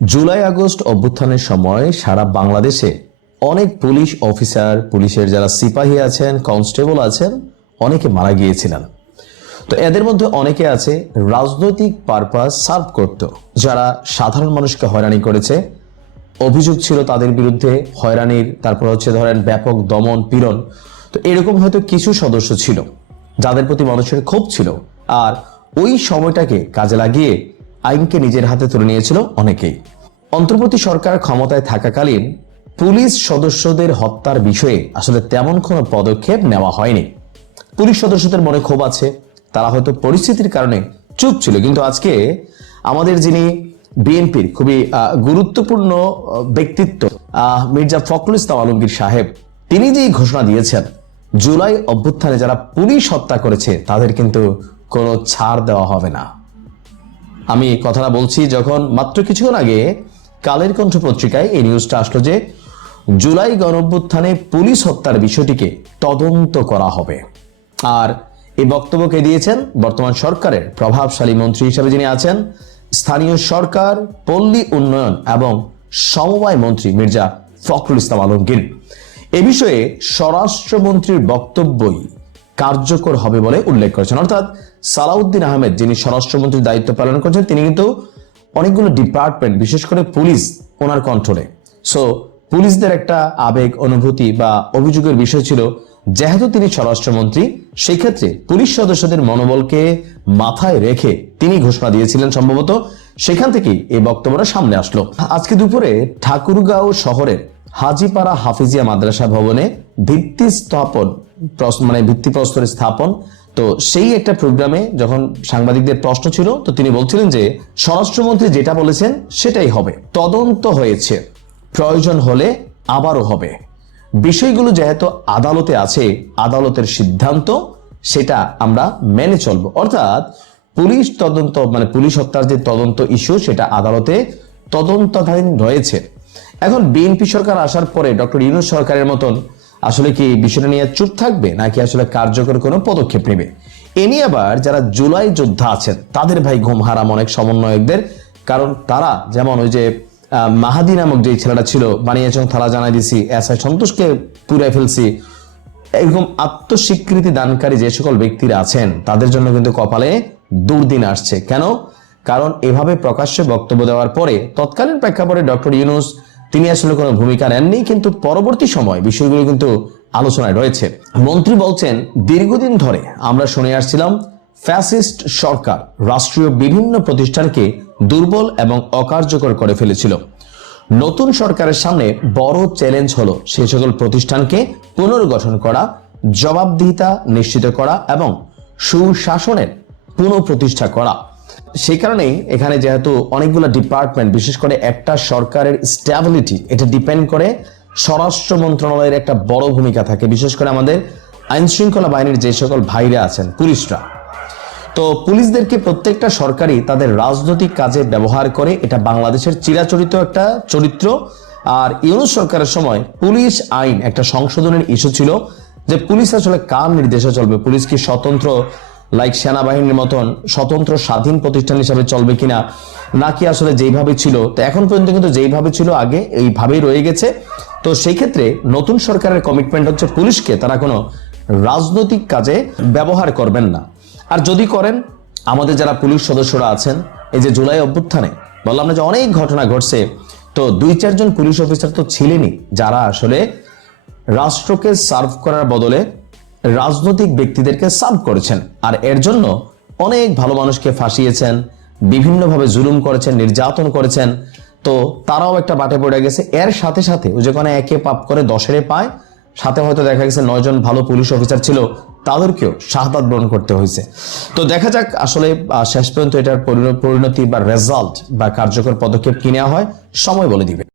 July August অভ্যুত্থানের সময় সারা বাংলাদেশে অনেক পুলিশ অফিসার, পুলিশের যারা সিপাহী আছেন, কনস্টেবল আছেন, অনেকে মারা গিয়েছিলেন। তো এদের মধ্যে অনেকে আছে রাজনৈতিক পারপাস সার্ভ করত, যারা সাধারণ মানুষকে হয়রানি করেছে। অভিযোগ ছিল তাদের বিরুদ্ধে হয়রানির, তারপর হচ্ছে ধরেন ব্যাপক দমন পীড়ন। তো এরকম হয়তো কিছু সদস্য ছিল যাদের প্রতি মানুষের ক্ষোভ ছিল, আর ওই সময়টাকে কাজে লাগিয়ে আইনকে নিজের হাতে তুলে নিয়েছিল অনেকেই। অন্তর্বর্তী সরকার ক্ষমতায় থাকাকালীন পুলিশ সদস্যদের হত্যার বিষয়ে আসলে তেমন কোনো পদক্ষেপ নেওয়া হয়নি। পুলিশ সদস্যদের মনে ক্ষোভ আছে, তারা হয়তো পরিস্থিতির কারণে চুপ ছিল। কিন্তু আজকে আমাদের যিনি বিএনপির খুবই গুরুত্বপূর্ণ ব্যক্তিত্ব মির্জা ফখরুল ইসলাম আলমগীর সাহেব, তিনি যেই ঘোষণা দিয়েছেন জুলাই অভ্যুত্থানে যারা পুলিশ হত্যা করেছে তাদের কিন্তু কোনো ছাড় দেওয়া হবে না। আমি কথাটা বলছি যখন মাত্র কিছুক্ষণ আগে কালের কণ্ঠ পত্রিকায় এই নিউজটা আসলো যে জুলাই গণঅভ্যুত্থানে পুলিশ হত্যার বিষয়টিকে তদন্ত করা হবে। আর এই বক্তব্যকে দিয়েছেন বর্তমান সরকারের প্রভাবশালী মন্ত্রী হিসেবে যিনি আছেন, স্থানীয় সরকার, পল্লী উন্নয়ন এবং সমবায় মন্ত্রী মির্জা ফখরুল ইসলাম আলমগীর। এ বিষয়ে স্বরাষ্ট্রমন্ত্রীর বক্তব্যই কার্যকর হবে বলে উল্লেখ করেছেন। অর্থাৎ সালাউদ্দিন আহমেদ যিনি স্বরাষ্ট্রমন্ত্রীর দায়িত্ব পালন করছেন, তিনি কিন্তু অনেকগুলো ডিপার্টমেন্ট, বিশেষ করে পুলিশ ওনার কন্ট্রোলে। সো পুলিশদের একটা আবেগ, অনুভূতি বা অভিযোগের বিষয় ছিল, যেহেতু তিনি স্বরাষ্ট্রমন্ত্রী, সেই ক্ষেত্রে পুলিশ সদস্যদের মনোবলকে মাথায় রেখে তিনি ঘোষণা দিয়েছিলেন সম্ভবত। সেখান থেকেই এই বক্তব্যটা সামনে আসলো। আজকে দুপুরে ঠাকুরগাঁও শহরের হাজিপাড়া হাফিজিয়া মাদ্রাসা ভবনে ভিত্তিপ্রস্তর স্থাপন। তো সেই একটা প্রোগ্রামে যখন সাংবাদিকদের প্রশ্ন ছিল, তো তিনি বলছিলেন যে স্বরাষ্ট্রমন্ত্রী যেটা বলেছেন সেটাই হবে, তদন্ত হয়েছে, প্রয়োজন হলে আবারও হবে। বিষয়গুলো যেহেতু আদালতে আছে, আদালতের সিদ্ধান্ত, সেটা আমরা মেনে চলবো। অর্থাৎ পুলিশ তদন্ত পুলিশ হত্যার যে তদন্ত ইস্যু, সেটা আদালতে তদন্তাধীন রয়েছে। এখন বিএনপি সরকার আসার পরে ডক্টর ইউনূস সরকারের মতন আসলে কি বিষয়টা নিয়ে চুপ থাকবে, নাকি আসলে কার্যকর কোনো পদক্ষেপ নেবে? এ নিয়ে আবার যারা জুলাই যোদ্ধা আছেন তাদের ভাই ঘুম হারাম অনেক সমন্বয়কদের। কারণ তারা যেমন ওই যে মাহাদি নামক যে ছেলেটা ছিল, বানিয়েছেন থালা জানাই দিছি, এসআই সন্তোষকে পুড়ে ফেলছি, এরকম আত্মস্বীকৃতি দানকারী যে সকল ব্যক্তিরা আছেন তাদের জন্য কিন্তু কপালে দুর্দিন আসছে। কেন? কারণ এভাবে প্রকাশ্যে বক্তব্য দেওয়ার পরে তৎকালীন প্রেক্ষাপটে ডক্টর ইউনূস তিনি আসলে কোনো ভূমিকা নেননি, কিন্তু পরবর্তী সময় বিষয়গুলো কিন্তু আলোচনায় রয়েছে। মন্ত্রী বলছেন, দীর্ঘদিন ধরে আমরা শুনে আসছিলাম ফ্যাসিস্ট সরকার রাষ্ট্রীয় বিভিন্ন প্রতিষ্ঠানকে দুর্বল এবং অকার্যকর করে ফেলেছিল। নতুন সরকারের সামনে বড় চ্যালেঞ্জ হলো সেই সকল প্রতিষ্ঠানকে পুনর্গঠন করা, জবাবদিহিতা নিশ্চিত করা এবং সুশাসনের পুনঃপ্রতিষ্ঠা করা। সেই কারণেই এখানে যেহেতু অনেকগুলো ডিপার্টমেন্ট, বিশেষ করে একটা সরকারের স্ট্যাবিলিটি, এটা ডিপেন্ড করে স্বরাষ্ট্র মন্ত্রণালয়ের একটা বড় ভূমিকা থাকে, বিশেষ করে আমাদের আইন শৃঙ্খলা বাহিনীর যে সকল ভাইরা আছেন, পুলিশরা। তো পুলিশদেরকে প্রত্যেকটা সরকারই তাদের রাজনৈতিক কাজে ব্যবহার করে, এটা বাংলাদেশের চিরাচরিত একটা চরিত্র। আর ইউনূস সরকারের সময় পুলিশ আইন একটা সংশোধনের ইস্যু ছিল যে পুলিশ আসলে কার নির্দেশে চলবে, পুলিশ কি স্বতন্ত্র সেনাবাহিনীর মতন স্বতন্ত্র স্বাধীন প্রতিষ্ঠান হিসাবে চলবে কিনা, নাকি আসলে যেইভাবে ছিল। তো এখন পর্যন্ত কিন্তু যেইভাবে ছিল আগে এইভাবেই রয়ে গেছে। তো সেই ক্ষেত্রে নতুন সরকারের কমিটমেন্ট হচ্ছে পুলিশকে তারা কোনো রাজনৈতিক কাজে ব্যবহার করবেন না। আর যদি করেন, আমাদের যারা পুলিশ সদস্যরা আছেন, এই যে জুলাই অভ্যুত্থানে বললাম না যে অনেক ঘটনা ঘটছে, তো 2-4 জন পুলিশ অফিসার তো ছিলেনই যারা আসলে রাষ্ট্রকে সার্ভ করার বদলে রাজনৈতিক ব্যক্তিদেরকে সার্ভ করেছেন। আর এর জন্য অনেক ভালো মানুষকে ফাঁসিয়েছেন, বিভিন্নভাবে জুলুম করেছেন, নির্যাতন করেছেন। তো তারাও একটা বাটে পড়ে গেছে। এর সাথে সাথে ওই যেখানে একে পাপ করে 10-এর পায়, সাথে হয়তো দেখা গেছে 9 জন ভালো পুলিশ অফিসার ছিল, তাদেরকেও শাহাদাত বরণ করতে হয়েছে। তো দেখা যাক আসলে শেষ পর্যন্ত এটার পরিণতি বা রেজাল্ট বা কার্যকর পদক্ষেপ কি নেওয়া হয়, সময় বলে দিবে।